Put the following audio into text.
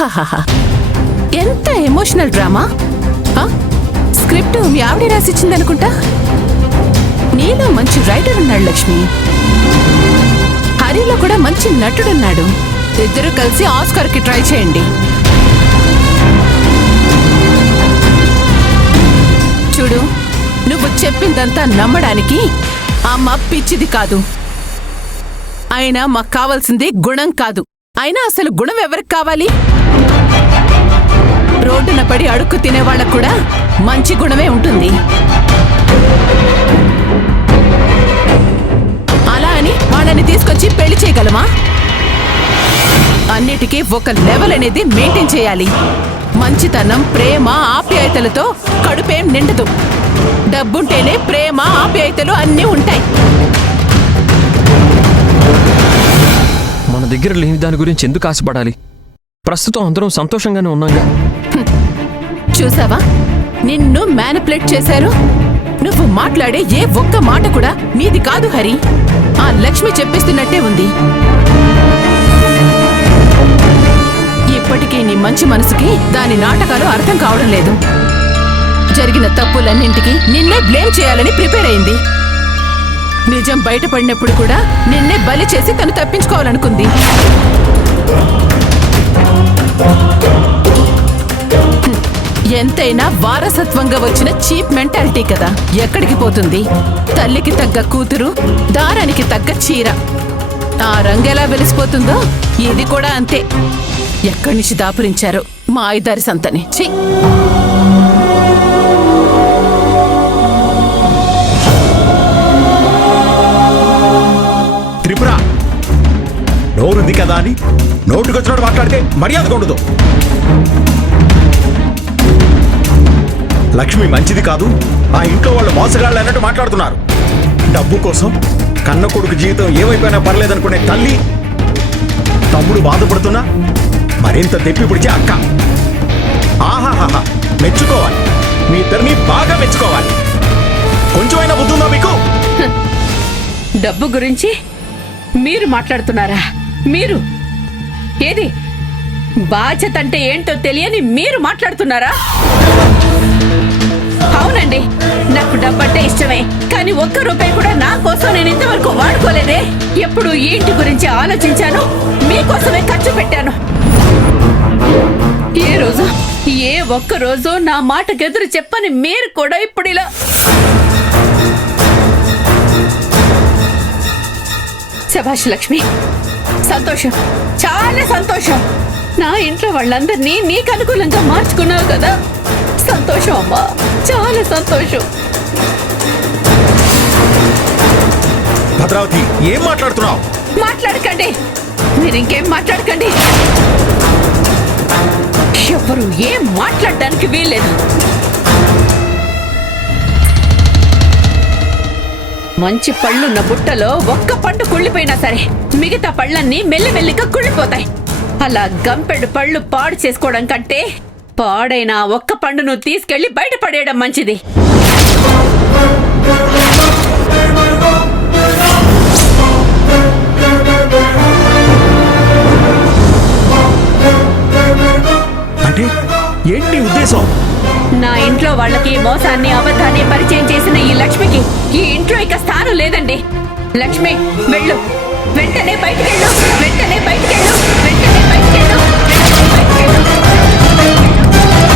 ఆహాహాహా, ఎంత emotional drama. Script మీ ఆవిడే రాసిచ్చిందనుకుంటా. నీలో మంచి రైటర్ ఉన్నాడు లక్ష్మి, హరిలో కూడా మంచి నటుడున్నాడు. ఇద్దరు కలిసి ఆస్కార్కి ట్రై చేయండి. చూడు, నువ్వు చెప్పిందంతా నమ్మడానికి అమ్మ పిచ్చిది కాదు. అయినా మాకు కావాల్సింది గుణం కాదు. అయినా అసలు గుణం ఎవరికి కావాలి? రోడ్డున పడి అడుక్కు తినేవాళ్ళకు కూడా మంచి గుణమే ఉంటుంది. అలా అని వాళ్ళని తీసుకొచ్చి పెళ్లి చేయగలమా? అన్నిటికీ ఒక లెవెల్ అనేది మెయింటైన్ చేయాలి. మంచితనం, ప్రేమ, ఆప్యాయతలతో కడుపేం నిండదు. డబ్బుంటేనే ప్రేమ, ఆప్యాయతలు అన్నీ ఉంటాయి. మన దగ్గర లేని దాని గురించి ఎందుకు ఆశపడాలి? ప్రస్తుతం అందరం సంతోషంగానే ఉన్నాగా. చూసావా, నిన్ను మ్యానిపులేట్ చేశారు. నువ్వు మాట్లాడే ఏ ఒక్క మాట కూడా నీది కాదు హరి. ఆ లక్ష్మి చెప్పిస్తున్నట్టే ఉంది. ఇప్పటికీ నీ మంచి మనసుకి దాని నాటకాలు అర్థం కావడం లేదు. జరిగిన తప్పులన్నింటికి నిన్నే బ్లేమ్ చేయాలని ప్రిపేర్ అయింది. నిజం బయటపడినప్పుడు కూడా నిన్నే బలి చేసి తను తప్పించుకోవాలనుకుంది. ఎంతైనా వారసత్వంగా వచ్చిన చీప్ మెంటాలిటీ కదా. ఎక్కడికి పోతుంది? తల్లికి తగ్గ కూతురు, దారానికి తగ్గ చీర. ఆ రంగెలా వెలిసిపోతుందో ఇది కూడా అంతే. ఎక్కడి నుంచి దాపురించారో మా ఐదారి సంతని. ఛీ! త్రిపుర, నోరుంది కదా అని నోటుకొచ్చినోడు మాట్లాడితే మర్యాదగా ఉండదు. లక్ష్మి మంచిది కాదు, ఆ ఇంట్లో వాళ్ళు మోసగాళ్ళు అన్నట్టు మాట్లాడుతున్నారు. డబ్బు కోసం కన్న కొడుకు జీవితం ఏమైపోయినా పర్లేదనుకునే తల్లి, తమ్ముడు బాధపడుతున్నా మరింత తెప్పి పిడిచే అక్క. ఆహాహాహా, మెచ్చుకోవాలి. మీ ఇద్దరిని బాగా మెచ్చుకోవాలి. కొంచెమైనా బుద్ధి ఉందా మీకు? డబ్బు గురించి మీరు మాట్లాడుతున్నారా? మీరు ఏది బాధ్యత అంటే ఏంటో తెలియని మీరు మాట్లాడుతున్నారా? అవునండి, నాకు డబ్బంటే ఇష్టమే, కానీ ఒక్క రూపాయి కూడా నా కోసం నేను ఇంతవరకు వాడుకోలేదే. ఎప్పుడు ఈ ఇంటి గురించి ఆలోచించాను, మీకోసమే ఖర్చు పెట్టాను. ఏ రోజు ఏ ఒక్క రోజు నా మాటకెదురు చెప్పని మీరు కూడా ఇప్పుడు ఇలా. శభాష్ లక్ష్మి, సంతోషం, చాలా సంతోషం. నా ఇంట్లో వాళ్ళందరినీ నీకు అనుకూలంగా మార్చుకున్నావు కదా. సంతోషం అమ్మా, చాలా సంతోషం. భద్రావతి, ఏం మాట్లాడుతున్నావు? మాట్లాడకండి, మీరు ఇంకేం మాట్లాడకండి. ఎవరు ఏం మాట్లాడడానికి వీల్లేదు. మంచి పళ్ళున్న బుట్టలో ఒక్క పండు కుళ్ళిపోయినా సరే మిగతా పళ్ళన్నీ మెల్లిమెల్లిగా కుళ్ళిపోతాయి. అలా గంపెడు పళ్ళు పాడు చేసుకోవడం కంటే పాడైన ఒక్క పండును తీసుకెళ్లి బయట పడేయడం మంచిది. అంటే ఏంటి ఉద్దేశం? నా ఇంట్లో వాళ్ళకి మోసాన్ని, అబద్ధాన్ని పరిచయం చేసిన ఈ లక్ష్మికి ఈ ఇంట్లో ఇక స్థానం లేదండి. లక్ష్మి,